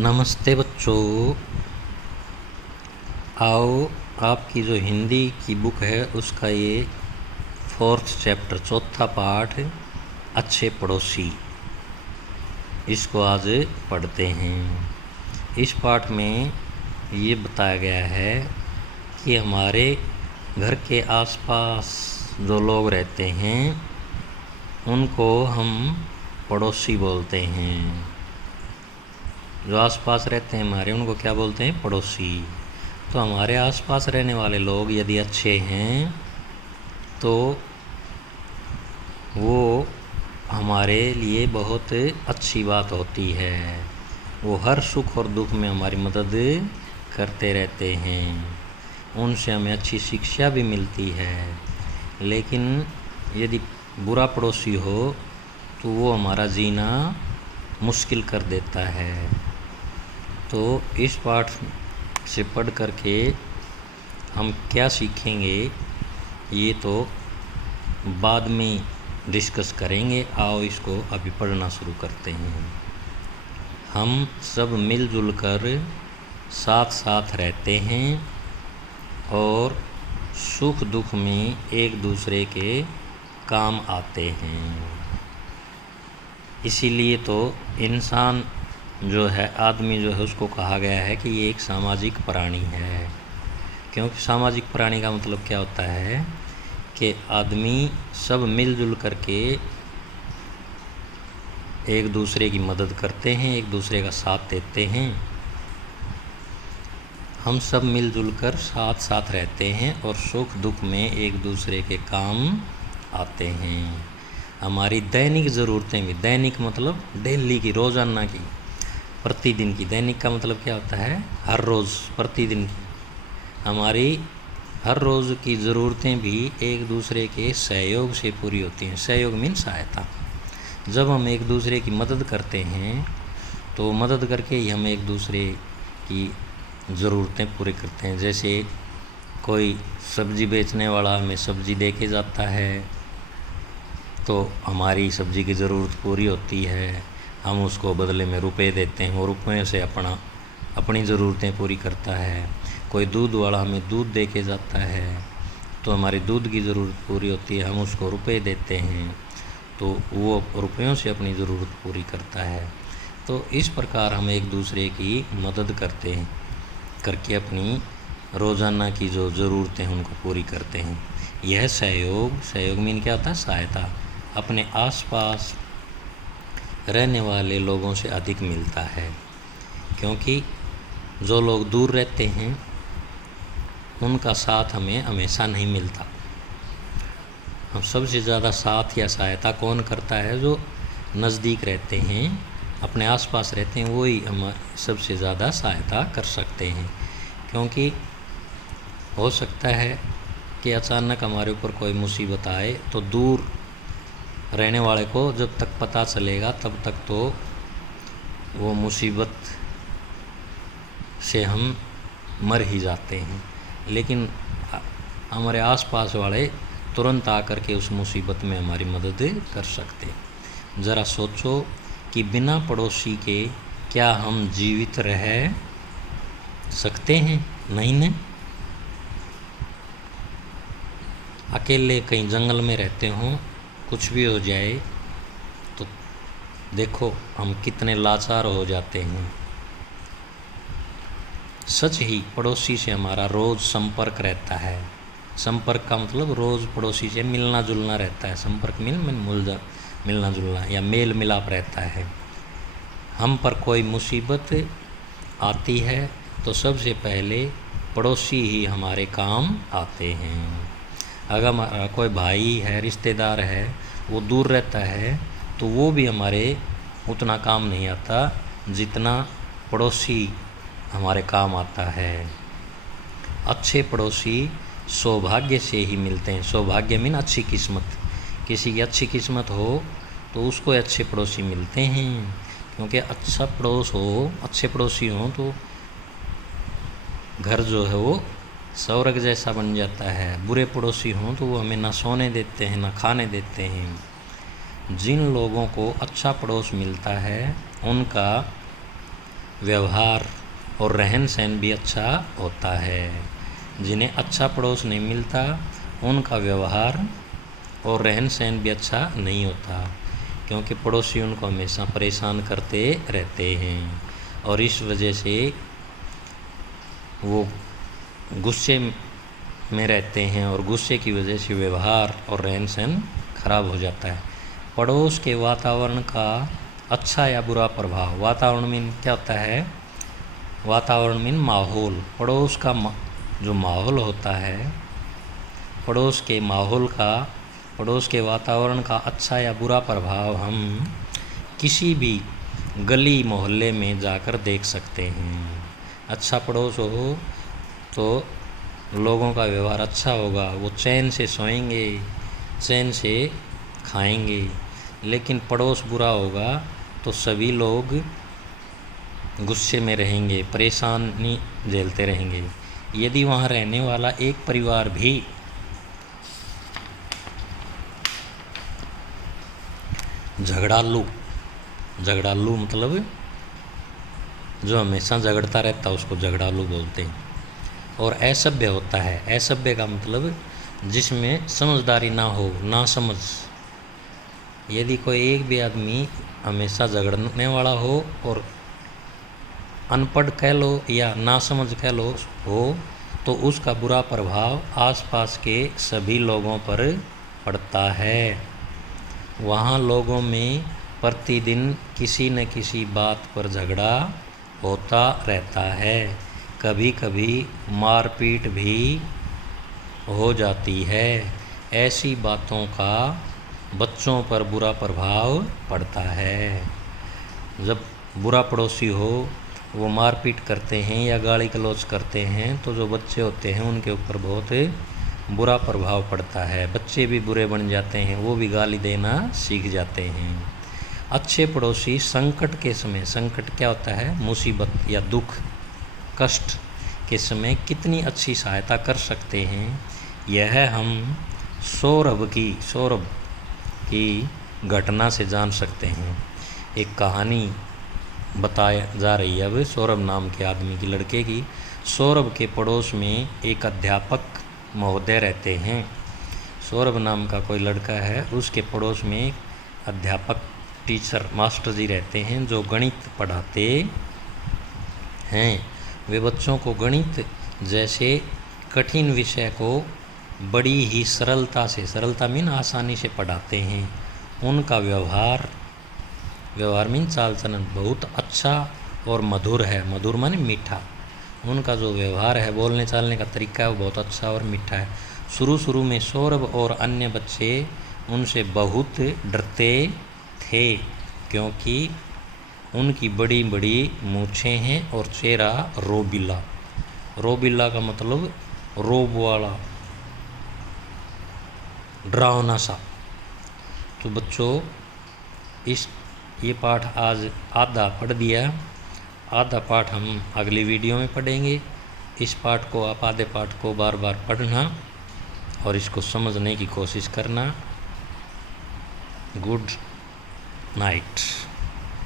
नमस्ते बच्चों। आओ, आपकी जो हिंदी की बुक है उसका ये 4th चैप्टर चौथा पाठ अच्छे पड़ोसी, इसको आज पढ़ते हैं। इस पाठ में ये बताया गया है कि हमारे घर के आसपास जो लोग रहते हैं उनको हम पड़ोसी बोलते हैं। जो आसपास रहते हैं हमारे, उनको क्या बोलते हैं? पड़ोसी। तो हमारे आसपास रहने वाले लोग यदि अच्छे हैं तो वो हमारे लिए बहुत अच्छी बात होती है। वो हर सुख और दुख में हमारी मदद करते रहते हैं, उनसे हमें अच्छी शिक्षा भी मिलती है। लेकिन यदि बुरा पड़ोसी हो तो वो हमारा जीना मुश्किल कर देता है। तो इस पाठ से पढ़ करके हम क्या सीखेंगे ये तो बाद में डिस्कस करेंगे। आओ इसको अभी पढ़ना शुरू करते हैं। हम सब मिलजुल कर साथ साथ रहते हैं और सुख दुख में एक दूसरे के काम आते हैं। इसीलिए तो इंसान जो है, आदमी जो है, उसको कहा गया है कि ये एक सामाजिक प्राणी है। क्योंकि सामाजिक प्राणी का मतलब क्या होता है कि आदमी सब मिलजुल करके एक दूसरे की मदद करते हैं, एक दूसरे का साथ देते हैं। हम सब मिलजुल कर साथ साथ रहते हैं और सुख दुख में एक दूसरे के काम आते हैं। हमारी दैनिक ज़रूरतें भी, दैनिक मतलब डेली की, रोज़ाना की, प्रतिदिन की। दैनिक का मतलब क्या होता है? हर रोज़, प्रतिदिन की। हमारी हर रोज़ की ज़रूरतें भी एक दूसरे के सहयोग से पूरी होती हैं। सहयोग मीन सहायता। जब हम एक दूसरे की मदद करते हैं तो मदद करके ही हम एक दूसरे की ज़रूरतें पूरी करते हैं। जैसे कोई सब्ज़ी बेचने वाला हमें सब्ज़ी दे के जाता है तो हमारी सब्ज़ी की ज़रूरत पूरी होती है। हम उसको बदले में रुपए देते हैं और रुपये से अपनी ज़रूरतें पूरी करता है। कोई दूध वाला हमें दूध दे के जाता है तो हमारी दूध की ज़रूरत पूरी होती है। हम उसको रुपए देते हैं तो वो रुपयों से अपनी ज़रूरत पूरी करता है। तो इस प्रकार हम एक दूसरे की मदद करते हैं, करके अपनी रोज़ाना की जो ज़रूरतें हैं उनको पूरी करते हैं। यह सहयोग मीन क्या होता है? सहायता। अपने आसपास रहने वाले लोगों से अधिक मिलता है, क्योंकि जो लोग दूर रहते हैं उनका साथ हमें हमेशा नहीं मिलता। हम सबसे ज़्यादा साथ या सहायता कौन करता है? जो नज़दीक रहते हैं, अपने आसपास रहते हैं, वही हमारी सबसे ज़्यादा सहायता कर सकते हैं। क्योंकि हो सकता है कि अचानक हमारे ऊपर कोई मुसीबत आए तो दूर रहने वाले को जब तक पता चलेगा तब तक तो वो मुसीबत से हम मर ही जाते हैं। लेकिन हमारे आसपास वाले तुरंत आकर के उस मुसीबत में हमारी मदद कर सकते हैं। ज़रा सोचो कि बिना पड़ोसी के क्या हम जीवित रह सकते हैं? नहीं न। अकेले कहीं जंगल में रहते हों, कुछ भी हो जाए तो देखो हम कितने लाचार हो जाते हैं। सच ही पड़ोसी से हमारा रोज़ संपर्क रहता है। संपर्क का मतलब रोज़ पड़ोसी से मिलना जुलना रहता है। संपर्क मिलना जुलना या मेल मिलाप रहता है। हम पर कोई मुसीबत आती है तो सबसे पहले पड़ोसी ही हमारे काम आते हैं। अगर हमारा कोई भाई है, रिश्तेदार है, वो दूर रहता है तो वो भी हमारे उतना काम नहीं आता जितना पड़ोसी हमारे काम आता है। अच्छे पड़ोसी सौभाग्य से ही मिलते हैं। सौभाग्य मीन अच्छी किस्मत। किसी की अच्छी किस्मत हो तो उसको अच्छे पड़ोसी मिलते हैं। क्योंकि अच्छा पड़ोस हो, अच्छे पड़ोसी हों तो घर जो है वो स्वर्ग जैसा बन जाता है। बुरे पड़ोसी हों तो वो हमें ना सोने देते हैं ना खाने देते हैं। जिन लोगों को अच्छा पड़ोस मिलता है उनका व्यवहार और रहन सहन भी अच्छा होता है। जिन्हें अच्छा पड़ोस नहीं मिलता उनका व्यवहार और रहन सहन भी अच्छा नहीं होता, क्योंकि पड़ोसी उनको हमेशा परेशान करते रहते हैं और इस वजह से वो गुस्से में रहते हैं और गुस्से की वजह से व्यवहार और रहन सहन खराब हो जाता है। पड़ोस के वातावरण का अच्छा या बुरा प्रभाव। वातावरण में क्या होता है? वातावरण में माहौल। पड़ोस का जो माहौल होता है, पड़ोस के वातावरण का अच्छा या बुरा प्रभाव हम किसी भी गली मोहल्ले में जाकर देख सकते हैं। अच्छा पड़ोस हो तो लोगों का व्यवहार अच्छा होगा, वो चैन से सोएंगे, चैन से खाएंगे। लेकिन पड़ोस बुरा होगा तो सभी लोग गुस्से में रहेंगे, परेशानी झेलते रहेंगे। यदि वहाँ रहने वाला एक परिवार भी झगड़ालू मतलब जो हमेशा झगड़ता रहता है उसको झगड़ालू बोलते हैं। और असभ्य होता है। असभ्य का मतलब जिसमें समझदारी ना हो, ना समझ। यदि कोई एक भी आदमी हमेशा झगड़ने वाला हो और अनपढ़ कह लो या ना समझ कह लो हो तो उसका बुरा प्रभाव आसपास के सभी लोगों पर पड़ता है। वहाँ लोगों में प्रतिदिन किसी न किसी बात पर झगड़ा होता रहता है। कभी कभी मारपीट भी हो जाती है। ऐसी बातों का बच्चों पर बुरा प्रभाव पड़ता है। जब बुरा पड़ोसी हो, वो मारपीट करते हैं या गाली गलौज करते हैं तो जो बच्चे होते हैं उनके ऊपर बहुत बुरा प्रभाव पड़ता है। बच्चे भी बुरे बन जाते हैं, वो भी गाली देना सीख जाते हैं। अच्छे पड़ोसी संकट के समय, संकट क्या होता है? मुसीबत या दुख कष्ट के समय कितनी अच्छी सहायता कर सकते हैं, यह हम सौरभ की घटना से जान सकते हैं। एक कहानी बताया जा रही है अब सौरभ नाम के आदमी की, लड़के की। सौरभ के पड़ोस में एक अध्यापक महोदय रहते हैं। सौरभ नाम का कोई लड़का है, उसके पड़ोस में अध्यापक टीचर मास्टर जी रहते हैं जो गणित पढ़ाते हैं। वे बच्चों को गणित जैसे कठिन विषय को बड़ी ही सरलता से, सरलता मीन आसानी से पढ़ाते हैं। उनका व्यवहार मीन चाल चलन बहुत अच्छा और मधुर है। मधुर माने मीठा। उनका जो व्यवहार है, बोलने चालने का तरीका है, वो बहुत अच्छा और मीठा है। शुरू में सौरभ और अन्य बच्चे उनसे बहुत डरते थे क्योंकि उनकी बड़ी बड़ी मूछें हैं और चेहरा रोबिला। रोबिला का मतलब रोब वाला, डरावना सा। तो बच्चों, ये पाठ आज आधा पढ़ दिया, आधा पाठ हम अगली वीडियो में पढ़ेंगे। इस पाठ को आप आधे पाठ को बार बार पढ़ना और इसको समझने की कोशिश करना। Good night.